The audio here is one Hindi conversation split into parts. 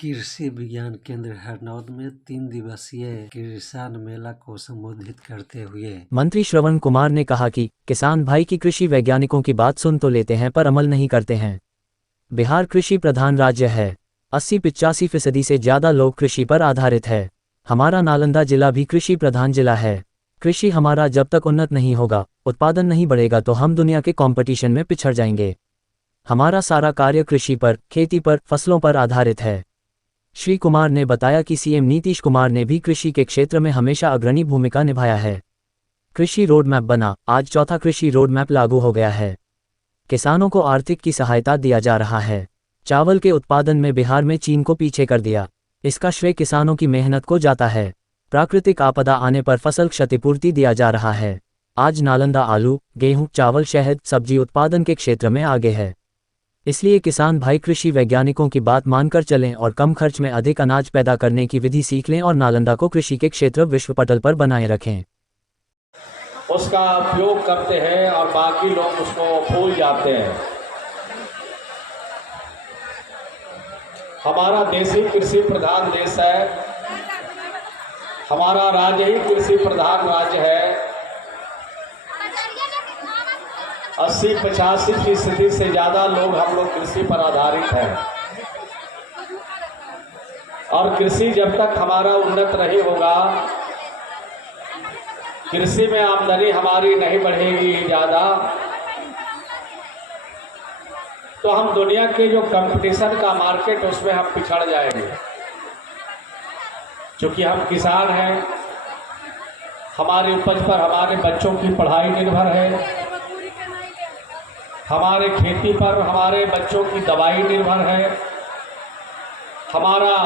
कृषि विज्ञान केंद्र हरनौत में 3 दिवसीय किसान मेला को संबोधित करते हुए मंत्री श्रवण कुमार ने कहा कि किसान भाई की कृषि वैज्ञानिकों की बात सुन तो लेते हैं पर अमल नहीं करते हैं। बिहार कृषि प्रधान राज्य है। 80-85% से ज़्यादा लोग कृषि पर आधारित है। हमारा नालंदा जिला भी कृषि प्रधान जिला है। कृषि हमारा जब तक उन्नत नहीं होगा, उत्पादन नहीं बढ़ेगा तो हम दुनिया के कंपटीशन में पिछड़ जाएंगे। हमारा सारा कार्य कृषि पर, खेती पर, फसलों पर आधारित है। श्री कुमार ने बताया कि सीएम नीतीश कुमार ने भी कृषि के क्षेत्र में हमेशा अग्रणी भूमिका निभाया है। कृषि रोड मैप बना, आज चौथा कृषि रोड मैप लागू हो गया है। किसानों को आर्थिक की सहायता दिया जा रहा है। चावल के उत्पादन में बिहार में चीन को पीछे कर दिया। इसका श्रेय किसानों की मेहनत को जाता है। प्राकृतिक आपदा आने पर फसल क्षतिपूर्ति दिया जा रहा है। आज नालंदा आलू, गेहूं, चावल, शहद, सब्जी उत्पादन के क्षेत्र में आगे है। इसलिए किसान भाई कृषि वैज्ञानिकों की बात मानकर चलें और कम खर्च में अधिक अनाज पैदा करने की विधि सीख लें और नालंदा को कृषि के क्षेत्र विश्व पटल पर बनाए रखें। उसका उपयोग करते हैं और बाकी लोग उसको भूल जाते हैं। हमारा देश ही कृषि प्रधान देश है। हमारा राज्य ही कृषि प्रधान राज्य है। 80-85% से ज़्यादा लोग हम लोग कृषि पर आधारित हैं। और कृषि जब तक हमारा उन्नत नहीं होगा, कृषि में आमदनी हमारी नहीं बढ़ेगी ज़्यादा, तो हम दुनिया के जो कंपटीशन का मार्केट उसमें हम पिछड़ जाएंगे। क्योंकि हम किसान हैं, हमारी उपज पर हमारे बच्चों की पढ़ाई निर्भर है, हमारे खेती पर हमारे बच्चों की दवाई निर्भर है, हमारा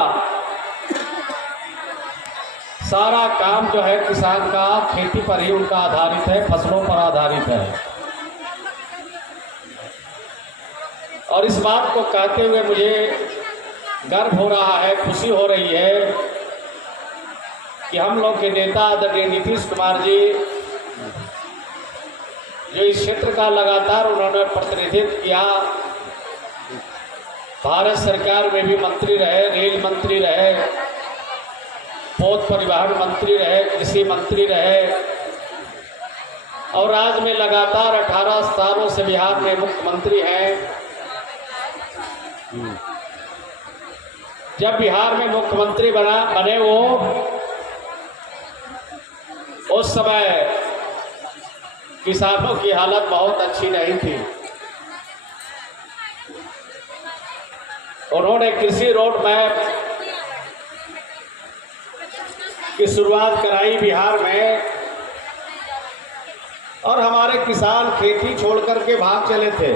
सारा काम जो है किसान का खेती पर ही उनका आधारित है, फसलों पर आधारित है। और इस बात को कहते हुए मुझे गर्व हो रहा है, खुशी हो रही है कि हम लोग के नेता आदरणीय नीतीश कुमार जी, जो इस क्षेत्र का लगातार उन्होंने प्रतिनिधित्व किया, भारत सरकार में भी मंत्री रहे, रेल मंत्री रहे, पथ परिवहन मंत्री रहे, कृषि मंत्री रहे, और राज्य में लगातार 18 सालों से बिहार में मुख्यमंत्री हैं। जब बिहार में मुख्यमंत्री बने वो, उस समय किसानों की हालत बहुत अच्छी नहीं थी। उन्होंने कृषि रोड मैप की शुरुआत कराई बिहार में, और हमारे किसान खेती छोड़ करके भाग चले थे।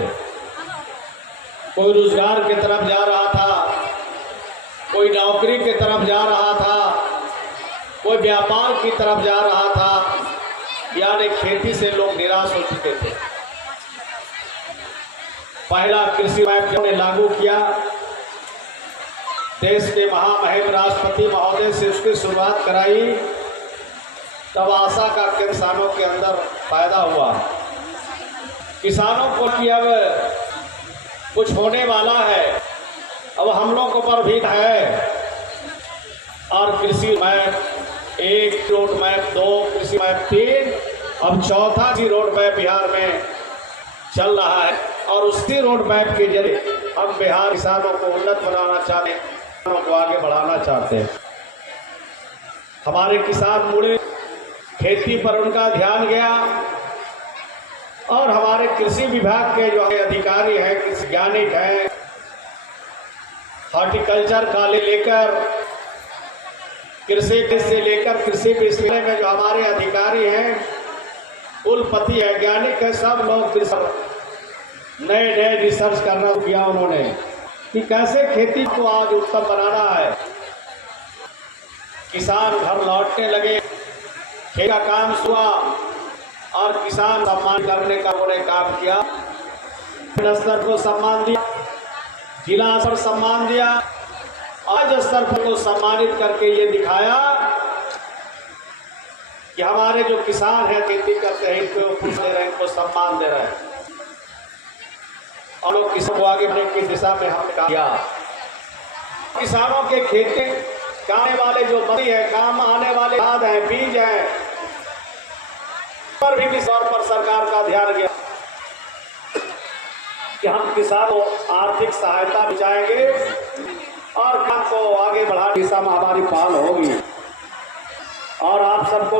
कोई रोजगार की तरफ जा रहा था, कोई नौकरी की तरफ जा रहा था, कोई व्यापार की तरफ जा रहा था, यानी खेती से लोग निराश हो चुके थे। पहला कृषि मैप जो ने लागू किया, देश के महामहिम राष्ट्रपति महोदय से उसकी शुरुआत कराई, तब आशा का किसानों के अंदर पैदा हुआ। किसानों को कि अब कुछ होने वाला है, अब हम लोगों पर भी है। और कृषि मैप 1, रोड मैप 2, कृषि मैप 3, अब चौथा कृषि रोड मैप बिहार में चल रहा है। और उसी रोड मैप के जरिए हम बिहार किसानों को उन्नत बनाना चाहते हैं, किसानों को आगे बढ़ाना चाहते हैं। हमारे किसान मुड़े, खेती पर उनका ध्यान गया, और हमारे कृषि विभाग के जो अधिकारी हैं, कृषि वैज्ञानिक हैं, हॉर्टिकल्चर का लेकर कृषि से लेकर कृषि विश्वविद्यालय में जो हमारे अधिकारी हैं, कुलपति वैज्ञानिक है, सब लोग नए नए रिसर्च करना किया उन्होंने कि कैसे खेती को आज उत्तम बनाना है। किसान घर लौटने लगे, खेती का काम हुआ, और किसान सम्मान करने का उन्होंने काम किया। स्तर को सम्मान दिया, जिला स्तर सम्मान दिया, आज स्तर पर को सम्मानित करके ये दिखाया कि हमारे जो किसान हैं, खेती करते हैं, इनको खुश दे रहे हैं, इनको सम्मान दे रहे हैं। और लोग किसान को आगे बढ़ने की दिशा में हमने काम किया। किसानों के खेती आने वाले जो मनी है, काम आने वाले खाद है, बीज है, पर भी तौर पर सरकार का ध्यान गया कि हम किसानों को आर्थिक सहायता पहुंचाएंगे और काम को आगे बढ़ाने की दिशा में हमारी पहल होगी। और आप सबको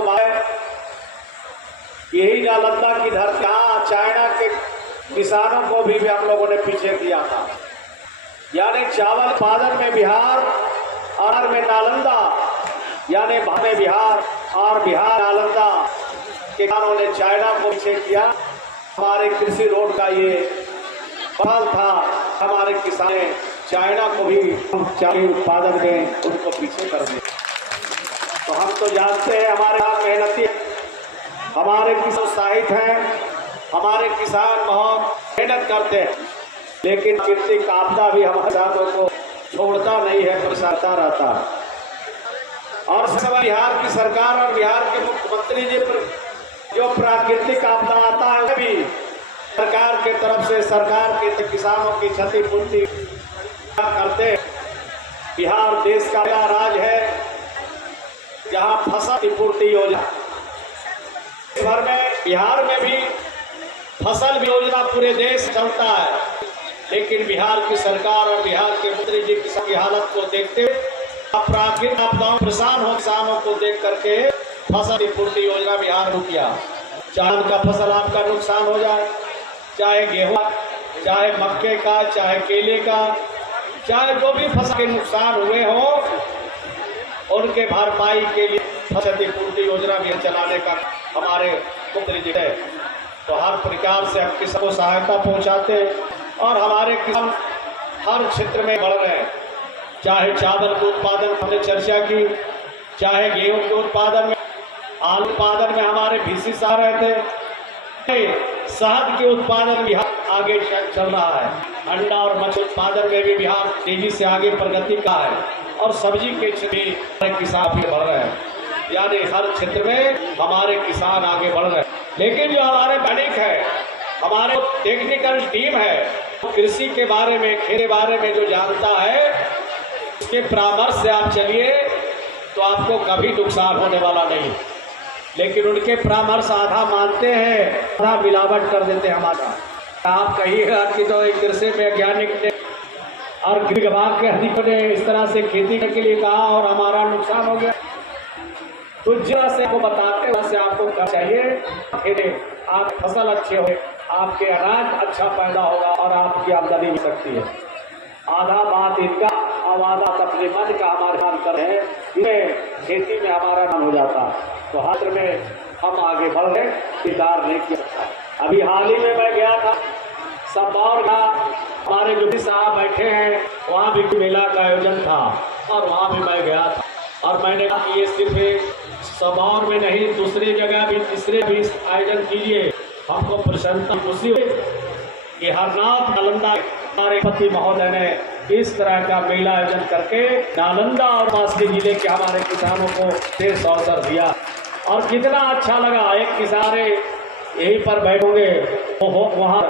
यही नालंदा की धरती, हाँ, चाइना के किसानों को भी हम लोगों ने पीछे किया था। यानी चावल उत्पादन में बिहार और में नालंदा, यानी में बिहार और बिहार नालंदा के किसानों ने चाइना को पीछे किया। हमारे कृषि रोड का ये फल था, हमारे किसान ने चाइना को भी चावल उत्पादन में उनको पीछे कर दिया। तो हम तो जानते हैं हमारे यहाँ मेहनती, हमारे किसान उत्साहित हैं, हमारे किसान बहुत मेहनत करते हैं, लेकिन प्राकृतिक आपदा भी हमारे किसानों को छोड़ता नहीं है, परेशान रहता है। और सब बिहार की सरकार और बिहार के मुख्यमंत्री जी पर जो प्राकृतिक आपदा आता है, भी सरकार के तरफ से सरकार के किसानों की क्षतिपूर्ति करते। बिहार देश का पहला राज्य है जहां फसल क्षतिपूर्ति योजना भर में, बिहार में भी फसल योजना पूरे देश चलता है, लेकिन बिहार की सरकार और बिहार के मंत्री जी किसान की हालत को देखते हुए प्राकृतिक आपदाओं परेशान हो किसानों को देख करके फसल क्षतिपूर्ति योजना बिहार को किया। चावल का फसल आपका नुकसान हो जाए, चाहे गेहूं, चाहे मक्के का, चाहे केले का, चाहे जो भी फसल के नुकसान हुए हो, उनके भरपाई के लिए फसल क्षतिपूर्ति योजना भी चलाने का हमारे मंत्री जी है। तो हर प्रकार से हम किसान को सहायता पहुंचाते हैं और हमारे किसान हर क्षेत्र में बढ़ रहे हैं। चाहे चावल के उत्पादन हमने चर्चा की, चाहे गेहूं के उत्पादन में, आलू उत्पादन में हमारे भीसी सा रहे थे, शहद के उत्पादन बिहार आगे चल रहा है, अंडा और मछली उत्पादन में भी बिहार तेजी से आगे प्रगति का है, और सब्जी के क्षेत्र में किसान भी बढ़ रहे हैं। यानी हर क्षेत्र में हमारे किसान आगे बढ़ रहे हैं। लेकिन जो हमारे वैज्ञानिक है, हमारे टेक्निकल टीम है, कृषि के बारे में, खेत के बारे में जो जानता है, उसके परामर्श से आप चलिए तो आपको कभी नुकसान होने वाला नहीं। लेकिन उनके परामर्श आधा मानते हैं, आधा मिलावट कर देते हैं हमारा। आप कहिएगा कि तो एक कृषि वैज्ञानिक ने और गृह विभाग के अधिकारी ने इस तरह से खेती के लिए कहा और हमारा नुकसान हो गया, तो जिस से आपको बताते हैं वैसे आपको करना चाहिए। आप फसल अच्छे हो, आपके अनाज अच्छा पैदा होगा और आपकी आमदनी मिल सकती है। आधा बात इनका और आधा अपने मन का हमारे काम कर रहे हैं, इसमें खेती में हमारा नाम हो जाता। तो हाथ में हम आगे बढ़ रहे, स्वीकार नहीं किया। अभी हाल ही में मैं गया था सबौर का, हमारे जो भी साहब बैठे हैं वहाँ भी मेला का आयोजन था और वहाँ भी मैं गया था। और मैंने कहा कि ये सिर्फ सबौर में नहीं, दूसरी जगह भी, तीसरे भी आयोजन कीजिए। हमको प्रसन्नता खुशी हुई कि हरनाथ नालंदा हमारे पति महोदय ने इस तरह का मेला आयोजन करके नालंदा और पास के जिले के हमारे किसानों को शेष अवसर दिया। और कितना अच्छा लगा, एक किसान यहीं पर बैठोगे वहाँ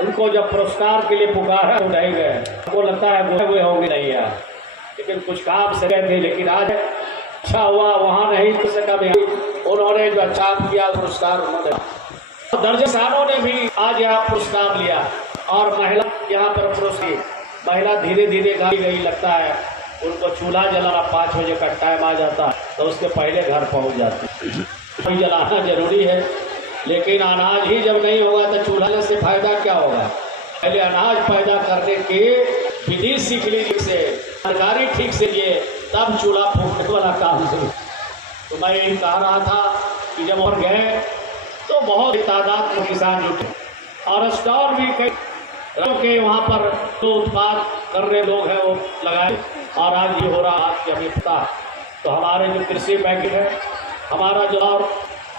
उनको जब पुरस्कार के लिए पुकारा तो नहीं गए, हमको लगता है वो होंगे नहीं यार, लेकिन कुछ काम से गए थे। लेकिन आज अच्छा हुआ, वहाँ नहीं तो सका, उन्होंने जो अच्छा किया पुरस्कार उन्होंने, दर्जन किसानों ने भी आज यहाँ पुरस्कार लिया। और महिला यहाँ पर पुरस्कार, महिला धीरे धीरे गाड़ी गई, लगता है उनको चूल्हा जलाना 5 बजे का टाइम आ जाता है तो उसके पहले घर पहुँच जाती। जलाना जरूरी है, लेकिन अनाज ही जब नहीं होगा तो चूल्हा से फायदा क्या होगा। पहले अनाज पैदा करने के विधि सीख लीजिए, से सरकारी ठीक से ये, तब चूल्हा फूकने वाला काम करो। तो मैं यही कह रहा था कि जब और गए तो बहुत तादाद में किसान जुटे और स्टॉल भी कई के वहाँ पर जो उत्पाद कर रहे लोग हैं वो लगाए। और आज ये हो रहा, आज की हमें पता। तो हमारे जो कृषि बैंक है, हमारा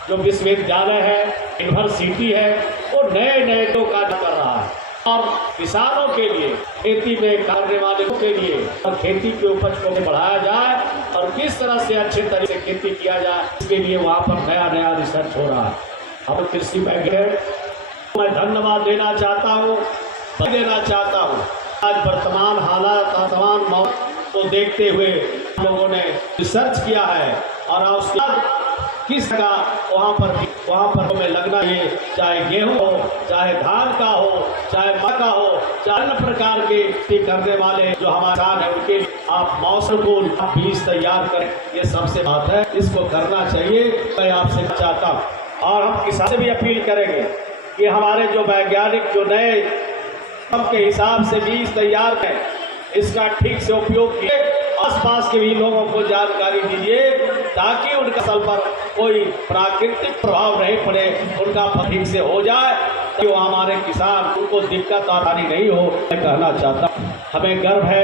जो विश्वविद्यालय है, यूनिवर्सिटी है, वो नए नए तो कार्य कर रहा है और किसानों के लिए, खेती में करने वाले के लिए, और खेती की उपज को बढ़ाया जाए और किस तरह से अच्छे तरीके से खेती किया जाए, इसके लिए वहाँ पर नया नया रिसर्च हो रहा है। अब कृषि बैंक है, मैं धन्यवाद देना चाहता हूँ आज वर्तमान हालात, वर्तमान को देखते हुए लोगों ने रिसर्च किया है और उसके बाद किस का वहाँ पर हमें लगना है, चाहे गेहूं हो, चाहे धान का हो, चाहे मक्का हो, चाहे अन्य प्रकार के खेती करने वाले जो हमारे किसान है उनके आप मौसम को बीज तैयार करें। ये सबसे बात है, इसको करना चाहिए। मैं आपसे चाहता हूँ और हम किसान से भी अपील करेंगे कि हमारे जो वैज्ञानिक जो नए के हिसाब से बीज तैयार करें, इसका ठीक से उपयोग किए, आसपास के भी लोगों को जानकारी दीजिए ताकि उनका फसल पर कोई प्राकृतिक प्रभाव नहीं पड़े, उनका ठीक से हो जाए तो हमारे किसान उनको दिक्कत आसानी नहीं हो। मैं कहना चाहता हूँ हमें गर्व है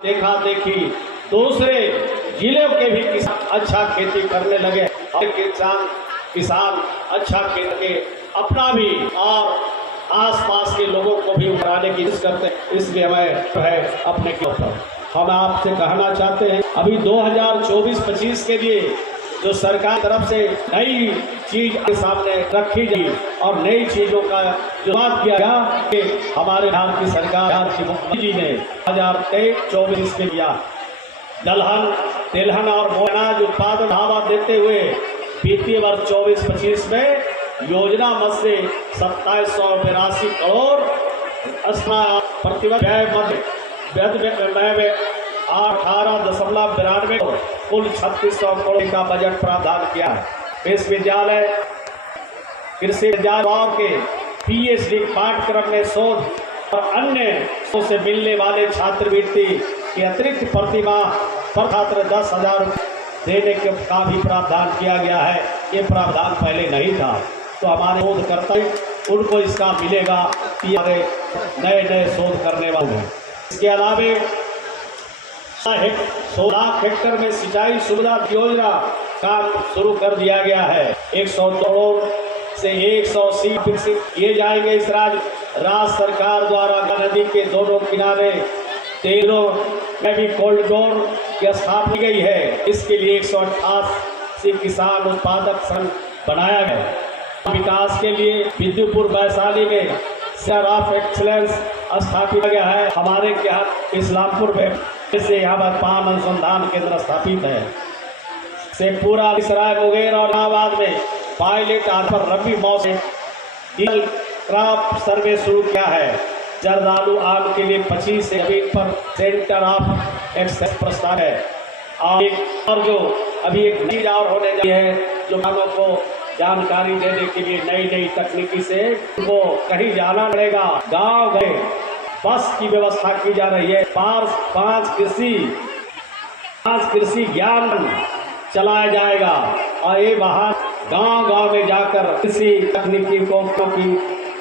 देखा देखी दूसरे जिले के भी किसान अच्छा खेती करने लगे और किसान अच्छा खेत के अपना भी और आसपास के लोगों को भी उभराने की कोशिश करते हैं। इसलिए हमें है अपने के ऊपर हम आपसे कहना चाहते हैं अभी 2024-25 के लिए जो सरकार तरफ से नई चीज के सामने रखी गई और नई चीजों का जो बात किया गया कि हमारे बिहार की सरकार, बिहार की मुख्यमंत्री जी ने 2023-24 के लिया दलहन, तिलहन और अनाज उत्पादन बढ़ावा देते हुए वित्तीय वर्ष 24-25 में योजना मद से 2782 करोड़ प्रतिवर्ष व्यय में 18.92 कुल 3600 करोड़ का बजट प्रावधान किया है। विश्वविद्यालय कृषि विज्ञान के पीएचडी पाठ्यक्रम में शोध और अन्य से मिलने वाले छात्रवृत्ति के अतिरिक्त प्रतिमाह पर छात्र 10,000 देने का भी प्रावधान किया गया है। ये प्रावधान पहले नहीं था, तो हमारे शोधकर्ता उनको इसका मिलेगा कि नए नए शोध करने वाले हैं। इसके अलावे 16 लाख हेक्टेयर में सिंचाई सुविधा योजना काम शुरू कर दिया गया है। 100 करोड़ से 180 विकसित किए जाएंगे। इस राज्य सरकार द्वारा नदी के दोनों किनारे तेलों में भी कॉरिडोर की स्थापना की गई है। इसके लिए 188 किसान उत्पादक संघ बनाया गया। विकास के लिए विद्युपुर वैशाली में सेंटर ऑफ एक्सीलेंस स्थापित किया गया है। हमारे यहाँ इस्लामपुर में से यहाँ पर पान अनुसंधान केंद्र स्थापित है। शेखपुरा, सराय, मुंगेर और इलाहाबाद में पायलट आधार पर रबी मौसम क्रॉप सर्वे शुरू किया है। जर्दालू आम के लिए 25 जमीन पर सेंटर ऑफ एक्सेस प्रस्ताव है। और जो अभी एक चीज और होने जा रही है, जो किसानों को जानकारी देने के लिए नई तकनीकी से उनको कहीं जाना पड़ेगा, गांव गए बस की व्यवस्था की जा रही है। पांच कृषि ज्ञान चलाया जाएगा और ये बाहर गांव में जाकर कृषि तकनीकी को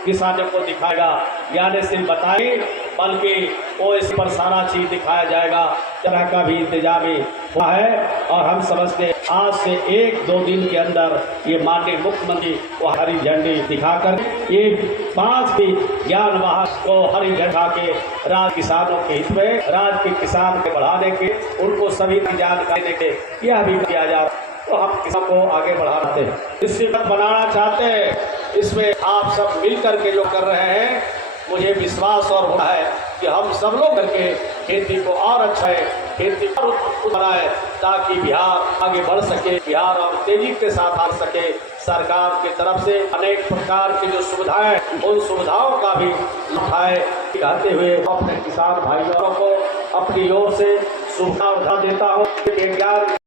किसानों को दिखाएगा। यानी सिर्फ बताए बल्कि वो इस पर सारा चीज दिखाया जाएगा। तरह का भी इंतजाम हुआ है और हम समझते हैं आज से 1-2 दिन के अंदर ये माननीय मुख्यमंत्री को हरी झंडी दिखाकर ये 5 भी ज्ञान वाहक को हरी झंडी दिखा के राज्य किसानों के हित में, राज्य के किसान के बढ़ाने के, उनको सभी की जानकारी देने के यह भी किया जा रहा है। तो हम किसान को आगे बढ़ाते हैं, इससे बनाना चाहते हैं। इसमें आप सब मिल करके जो कर रहे हैं, मुझे विश्वास और होता है कि हम सब लोग करके खेती को और अच्छा है, खेती और बनाए ताकि बिहार आगे बढ़ सके, बिहार और तेजी के साथ आ सके। सरकार की तरफ से अनेक प्रकार की जो सुविधाएं, उन सुविधाओं का भी उठाए कहते हुए अपने किसान भाइयों को अपनी ओर से शुभकामना देता हूँ।